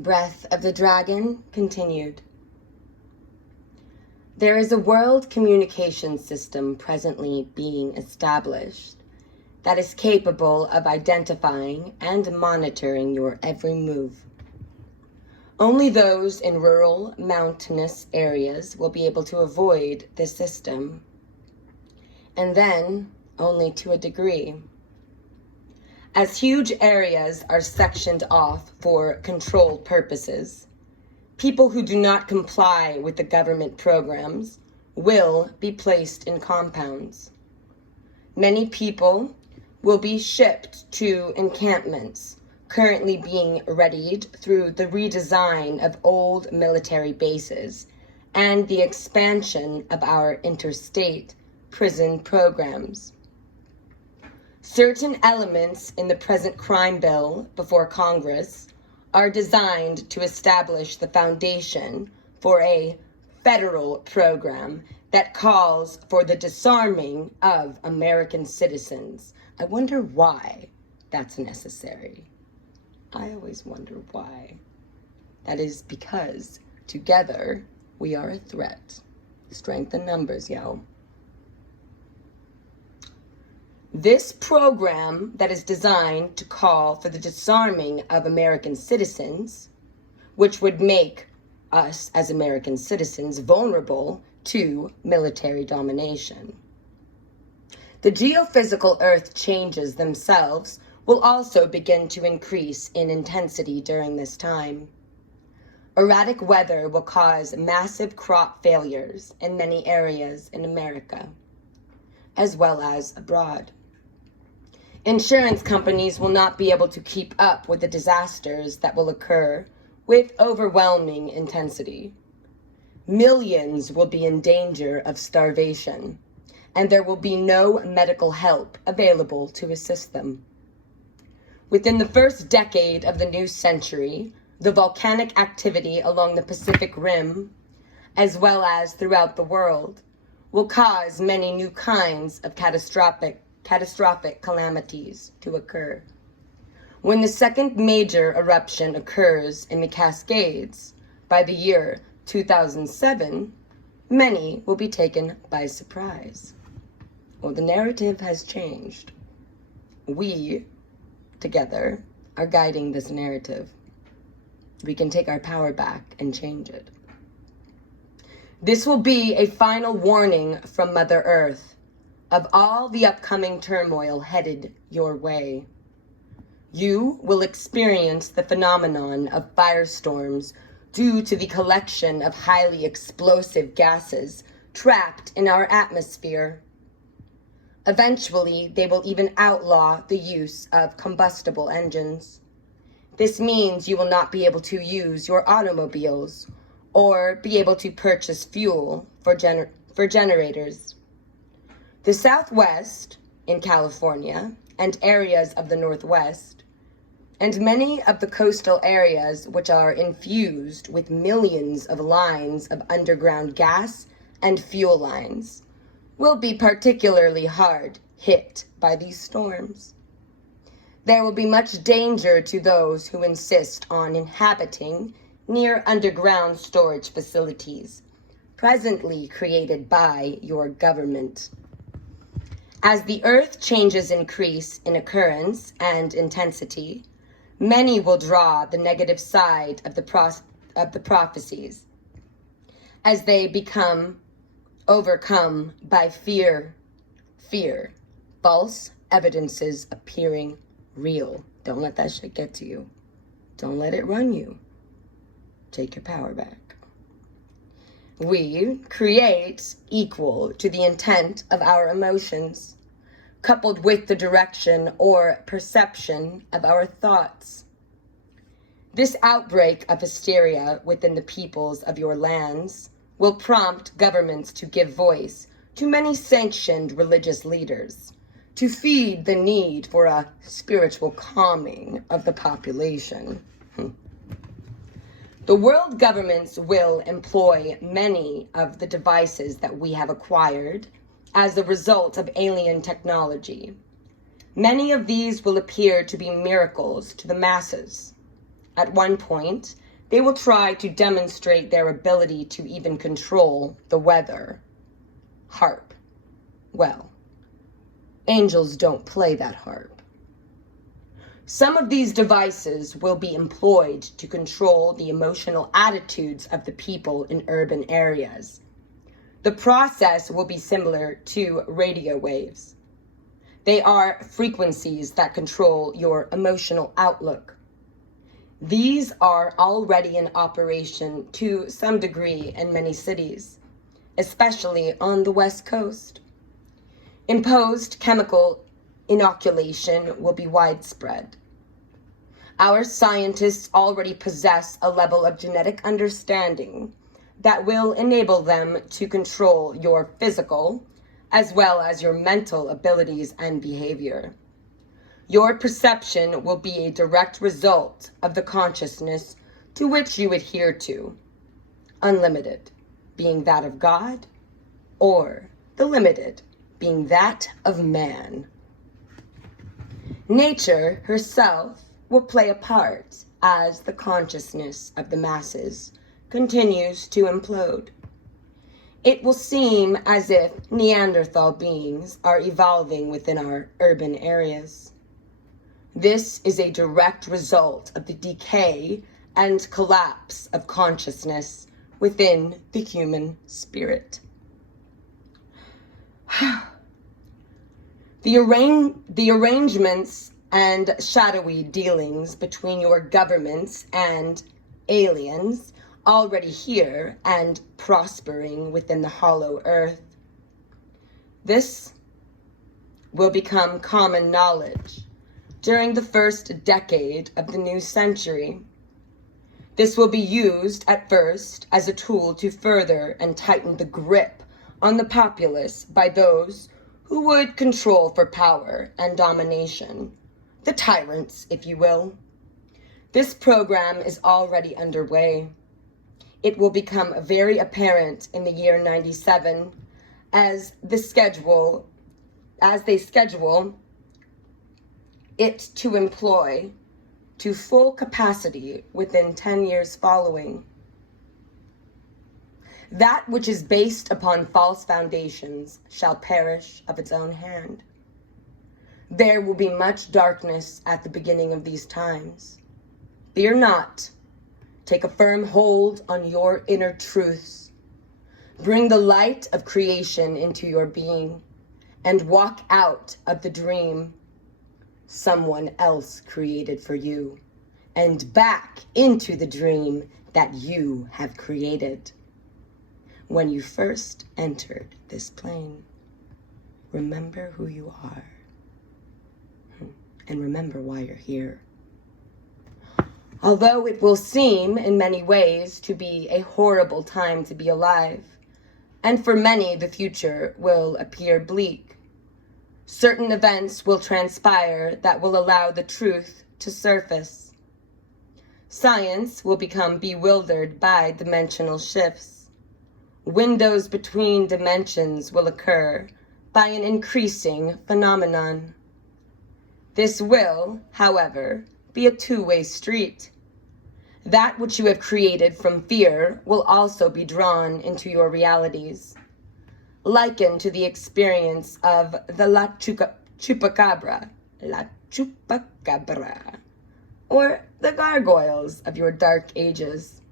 Breath of the Dragon continued. There is a world communication system presently being established that is capable of identifying and monitoring your every move. Only those in rural, mountainous areas will be able to avoid this system, and then only to a degree. As huge areas are sectioned off for controlled purposes, people who do not comply with the government programs will be placed in compounds. Many people will be shipped to encampments currently being readied through the redesign of old military bases and the expansion of our interstate prison programs. Certain elements in the present crime bill before Congress are designed to establish the foundation for a federal program that calls for the disarming of American citizens. I wonder why that's necessary. I always wonder why. That is because together we are a threat. Strength in numbers, yo. This program that is designed to call for the disarming of American citizens, which would make us as American citizens vulnerable to military domination. The geophysical earth changes themselves will also begin to increase in intensity during this time. Erratic weather will cause massive crop failures in many areas in America, as well as abroad. Insurance companies will not be able to keep up with the disasters that will occur with overwhelming intensity. Millions will be in danger of starvation, and there will be no medical help available to assist them. Within the first decade of the new century, the volcanic activity along the Pacific Rim, as well as throughout the world, will cause many new kinds of catastrophic calamities to occur. When the second major eruption occurs in the Cascades by the year 2007, many will be taken by surprise. Well, the narrative has changed. We, together, are guiding this narrative. We can take our power back and change it. This will be a final warning from Mother Earth of all the upcoming turmoil headed your way. You will experience the phenomenon of firestorms due to the collection of highly explosive gases trapped in our atmosphere. Eventually, they will even outlaw the use of combustible engines. This means you will not be able to use your automobiles or be able to purchase fuel for generators. The Southwest in California and areas of the Northwest, and many of the coastal areas which are infused with millions of lines of underground gas and fuel lines, will be particularly hard hit by these storms. There will be much danger to those who insist on inhabiting near underground storage facilities, presently created by your government. As the earth changes increase in occurrence and intensity, many will draw the negative side of the prophecies as they become overcome by fear, false evidences appearing real. Don't let that shit get to you. Don't let it run you. Take your power back. We create equal to the intent of our emotions, coupled with the direction or perception of our thoughts. This outbreak of hysteria within the peoples of your lands will prompt governments to give voice to many sanctioned religious leaders, to feed the need for a spiritual calming of the population. The world governments will employ many of the devices that we have acquired as a result of alien technology. Many of these will appear to be miracles to the masses. At one point, they will try to demonstrate their ability to even control the weather. Harp. Well, angels don't play that harp. Some of these devices will be employed to control the emotional attitudes of the people in urban areas. The process will be similar to radio waves. They are frequencies that control your emotional outlook. These are already in operation to some degree in many cities, especially on the West Coast. Imposed chemical inoculation will be widespread. Our scientists already possess a level of genetic understanding that will enable them to control your physical as well as your mental abilities and behavior. Your perception will be a direct result of the consciousness to which you adhere to, unlimited being that of God, or the limited being that of man. Nature herself will play a part as the consciousness of the masses continues to implode. It will seem as if Neanderthal beings are evolving within our urban areas. This is a direct result of the decay and collapse of consciousness within the human spirit. The arrangements and shadowy dealings between your governments and aliens already here and prospering within the hollow earth. This will become common knowledge during the first decade of the new century. This will be used at first as a tool to further and tighten the grip on the populace by those who would control for power and domination, the tyrants, if you will. This program is already underway. It will become very apparent in the year 97 as they schedule it to employ to full capacity within 10 years following. That which is based upon false foundations shall perish of its own hand. There will be much darkness at the beginning of these times. Fear not. Take a firm hold on your inner truths. Bring the light of creation into your being and walk out of the dream someone else created for you and back into the dream that you have created. When you first entered this plane, remember who you are and remember why you're here. Although it will seem in many ways to be a horrible time to be alive, and for many the future will appear bleak, certain events will transpire that will allow the truth to surface. Science will become bewildered by dimensional shifts. Windows between dimensions will occur by an increasing phenomenon. This will, however, be a two-way street. That which you have created from fear will also be drawn into your realities. Likened to the experience of the La Chupacabra, or the gargoyles of your dark ages.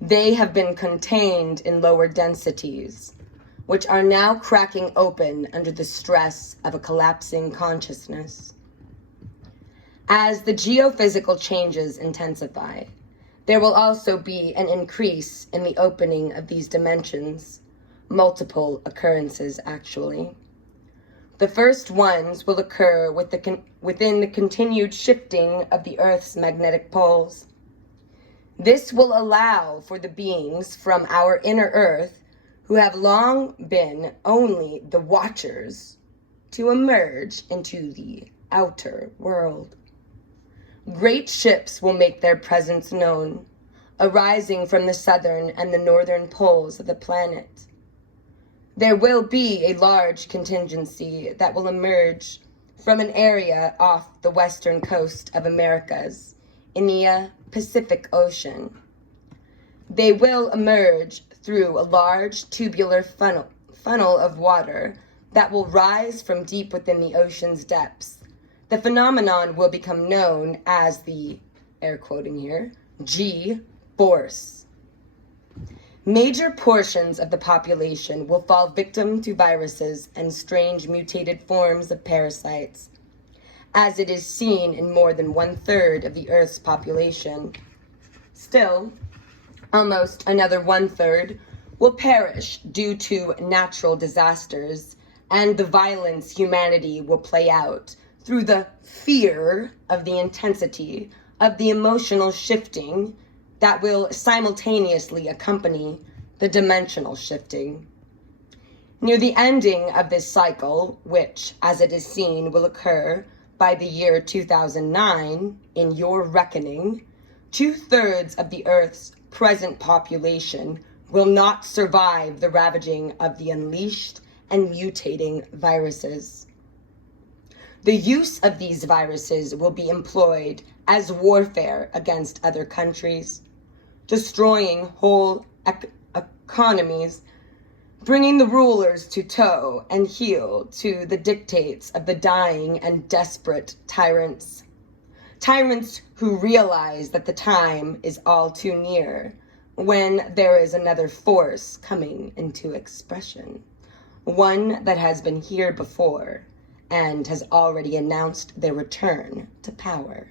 They have been contained in lower densities, which are now cracking open under the stress of a collapsing consciousness. As the geophysical changes intensify, there will also be an increase in the opening of these dimensions, multiple occurrences actually. The first ones will occur within the continued shifting of the Earth's magnetic poles. This will allow for the beings from our inner Earth, who have long been only the watchers, to emerge into the outer world. Great ships will make their presence known, arising from the southern and the northern poles of the planet. There will be a large contingency that will emerge from an area off the western coast of Americas in the Pacific Ocean. They will emerge through a large tubular funnel of water that will rise from deep within the ocean's depths. The phenomenon will become known as the, air quoting here, G-force. Major portions of the population will fall victim to viruses and strange mutated forms of parasites, as it is seen in more than 1/3 of the Earth's population. Still, almost another 1/3 will perish due to natural disasters and the violence humanity will play out through the fear of the intensity of the emotional shifting that will simultaneously accompany the dimensional shifting. Near the ending of this cycle, which, as it is seen, will occur by the year 2009, in your reckoning, 2/3 of the Earth's present population will not survive the ravaging of the unleashed and mutating viruses. The use of these viruses will be employed as warfare against other countries, destroying whole economies, bringing the rulers to toe and heel to the dictates of the dying and desperate tyrants. Tyrants who realize that the time is all too near when there is another force coming into expression, one that has been here before and has already announced their return to power.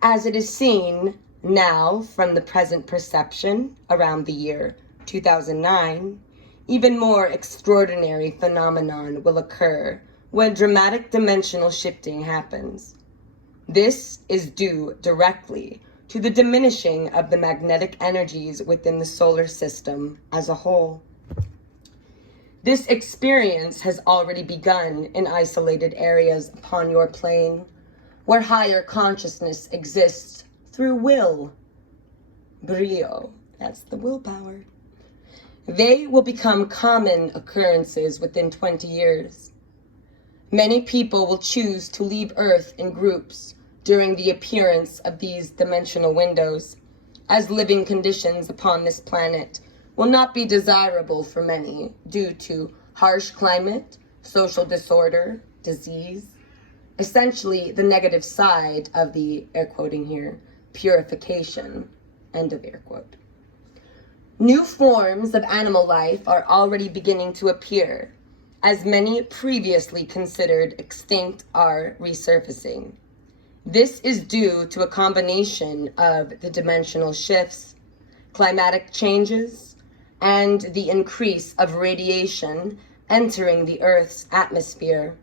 As it is seen now from the present perception around the year 2009, even more extraordinary phenomenon will occur when dramatic dimensional shifting happens. This is due directly to the diminishing of the magnetic energies within the solar system as a whole. This experience has already begun in isolated areas upon your plane, where higher consciousness exists through will. Brio, that's the willpower. They will become common occurrences within 20 years. Many people will choose to leave Earth in groups during the appearance of these dimensional windows, as living conditions upon this planet will not be desirable for many due to harsh climate, social disorder, disease, essentially the negative side of the, air quoting here, purification, end of air quote. New forms of animal life are already beginning to appear, as many previously considered extinct are resurfacing. This is due to a combination of the dimensional shifts, climatic changes, and the increase of radiation entering the Earth's atmosphere.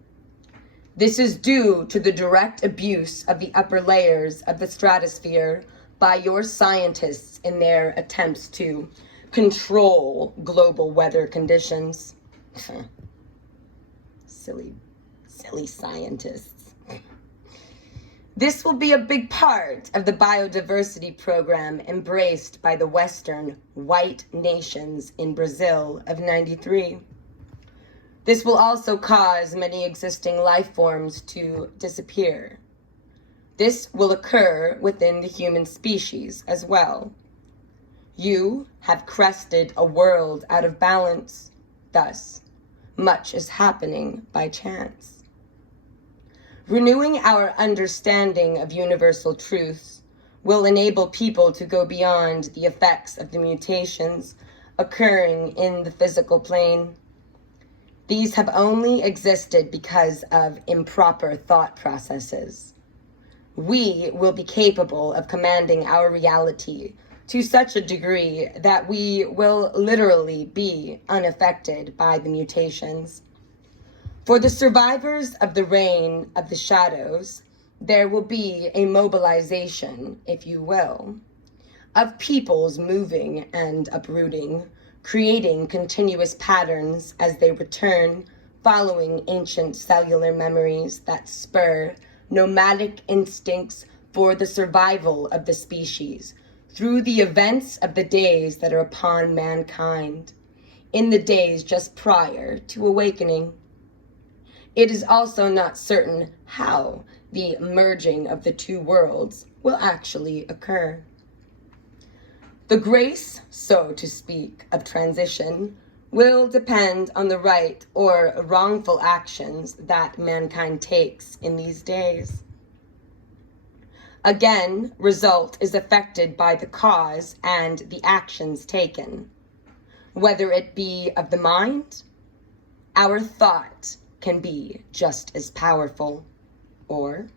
This is due to the direct abuse of the upper layers of the stratosphere by your scientists in their attempts to control global weather conditions. Silly scientists. This will be a big part of the biodiversity program embraced by the Western white nations in Brazil of '93. This will also cause many existing life forms to disappear. This will occur within the human species as well. You have crested a world out of balance. Thus, much is happening by chance. Renewing our understanding of universal truths will enable people to go beyond the effects of the mutations occurring in the physical plane. These have only existed because of improper thought processes. We will be capable of commanding our reality to such a degree that we will literally be unaffected by the mutations. For the survivors of the reign of the shadows, there will be a mobilization, if you will, of peoples moving and uprooting, creating continuous patterns as they return, following ancient cellular memories that spur nomadic instincts for the survival of the species through the events of the days that are upon mankind, in the days just prior to awakening. It is also not certain how the merging of the two worlds will actually occur. The grace, so to speak, of transition will depend on the right or wrongful actions that mankind takes in these days. Again, result is affected by the cause and the actions taken. Whether it be of the mind, our thought can be just as powerful, or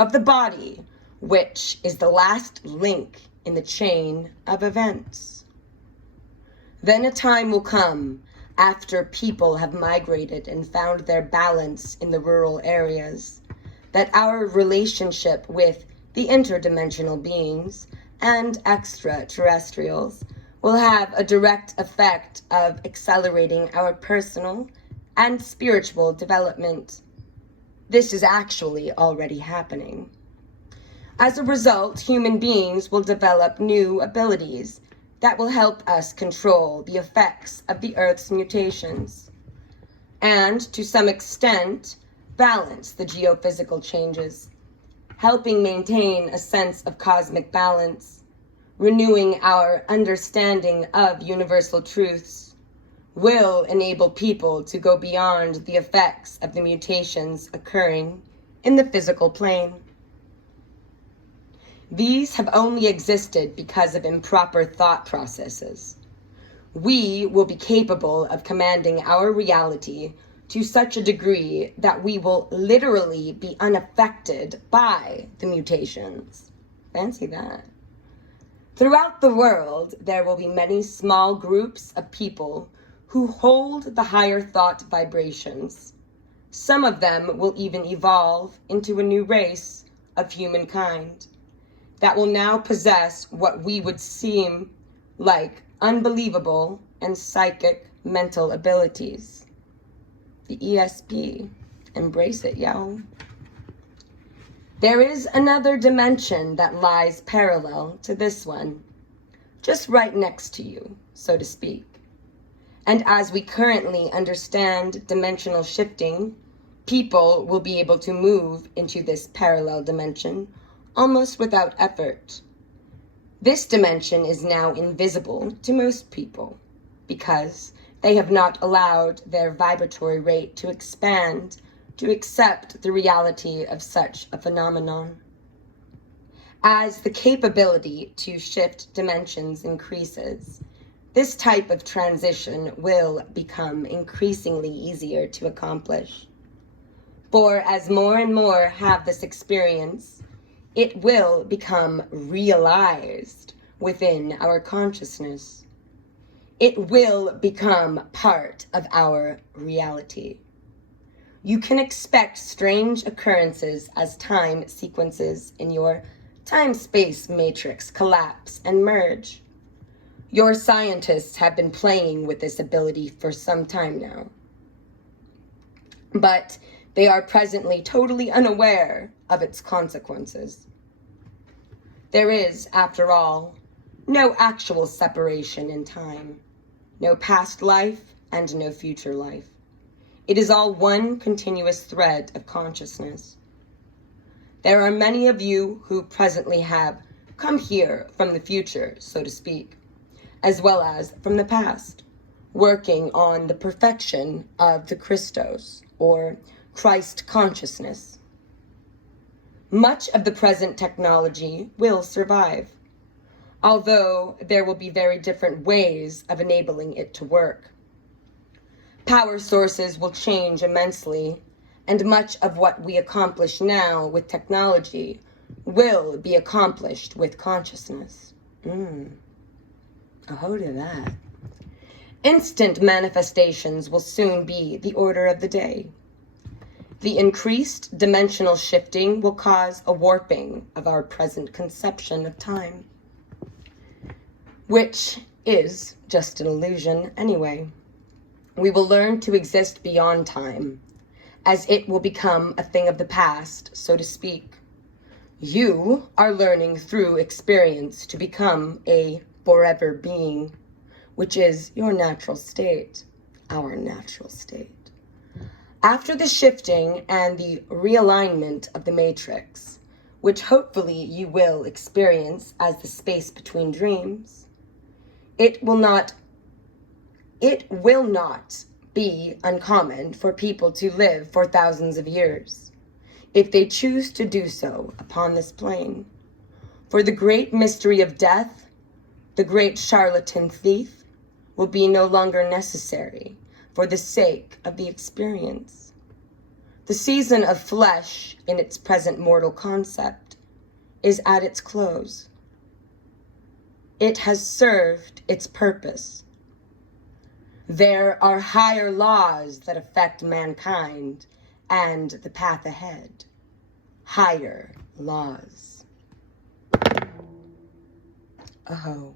of the body, which is the last link in the chain of events. Then a time will come after people have migrated and found their balance in the rural areas, that our relationship with the interdimensional beings and extraterrestrials will have a direct effect of accelerating our personal and spiritual development. This is actually already happening. As a result, human beings will develop new abilities that will help us control the effects of the Earth's mutations, and to some extent, balance the geophysical changes, helping maintain a sense of cosmic balance, renewing our understanding of universal truths, will enable people to go beyond the effects of the mutations occurring in the physical plane. These have only existed because of improper thought processes. We will be capable of commanding our reality to such a degree that we will literally be unaffected by the mutations. Fancy that. Throughout the world, there will be many small groups of people who hold the higher thought vibrations. Some of them will even evolve into a new race of humankind that will now possess what we would seem like unbelievable and psychic mental abilities. The ESP. Embrace it, yo. There is another dimension that lies parallel to this one, just right next to you, so to speak. And as we currently understand dimensional shifting, people will be able to move into this parallel dimension almost without effort. This dimension is now invisible to most people because they have not allowed their vibratory rate to expand to accept the reality of such a phenomenon. As the capability to shift dimensions increases, this type of transition will become increasingly easier to accomplish. For as more and more have this experience, it will become realized within our consciousness. It will become part of our reality. You can expect strange occurrences as time sequences in your time-space matrix collapse and merge. Your scientists have been playing with this ability for some time now, but they are presently totally unaware of its consequences. There is, after all, no actual separation in time, no past life and no future life. It is all one continuous thread of consciousness. There are many of you who presently have come here from the future, so to speak, as well as from the past, working on the perfection of the Christos, or Christ consciousness. Much of the present technology will survive, although there will be very different ways of enabling it to work. Power sources will change immensely, and much of what we accomplish now with technology will be accomplished with consciousness. A hold of that. Instant manifestations will soon be the order of the day. The increased dimensional shifting will cause a warping of our present conception of time, which is just an illusion anyway. We will learn to exist beyond time, as it will become a thing of the past, so to speak. You are learning through experience to become a forever being, which is your natural state, our natural state. After the shifting and the realignment of the matrix, which hopefully you will experience as the space between dreams, it will not be uncommon for people to live for thousands of years, if they choose to do so upon this plane. For the great mystery of death, the great charlatan thief, will be no longer necessary for the sake of the experience. The season of flesh in its present mortal concept is at its close. It has served its purpose. There are higher laws that affect mankind and the path ahead. Higher laws. Aho.